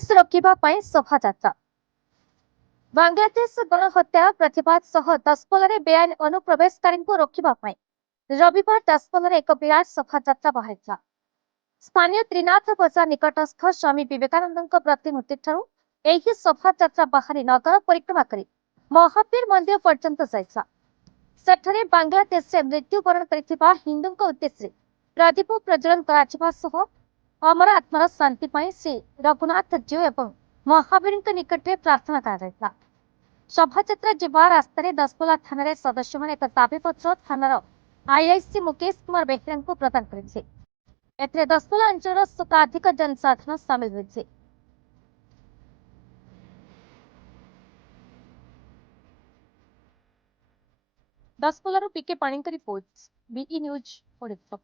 Case रोकिबा पई शोभायात्रा बांग्लादेश गणहत्या प्रतिबाद सह दसपल्लारे बेआईन अनुप्रवेशकारीଙ୍କୁ रोकिबा पई रविवार दसपल्लारे एक विराट शोभायात्रा बाहारिला। स्थानीय त्रिनाथ बजार निकटस्थ स्वामी विवेकानंदଙ୍କ प्रतिमूर्ति ठारू ଏହି शोभायात्रा बाहरी नगर परिक्रमा करी महावीर मंदिर पर्यंत जाइछा। सेठरे बांग्लादेशରେ मृत्युवरण କରିଥିବା हिंदूଙ୍କ उद्देश्य प्रदीप प्रज्वलन कराଯିବା सह अमर आत्मार शांति ପାଇଁ श्री रघुनाथ जीव एवं महावीर निकट प्रार्थना करा। शोभायात्रा जीवा रास्तार दसपल्ला थाना सदस्य मैंने एक दाबीपत्र थानार आईआईसी मुकेश कुमार बेहेरा को प्रदान कर दसपल्ला अंचल शताधिक जनसाधारण सामिल हुए। दसपल्लारू पीके Panikkar report be news Odisha.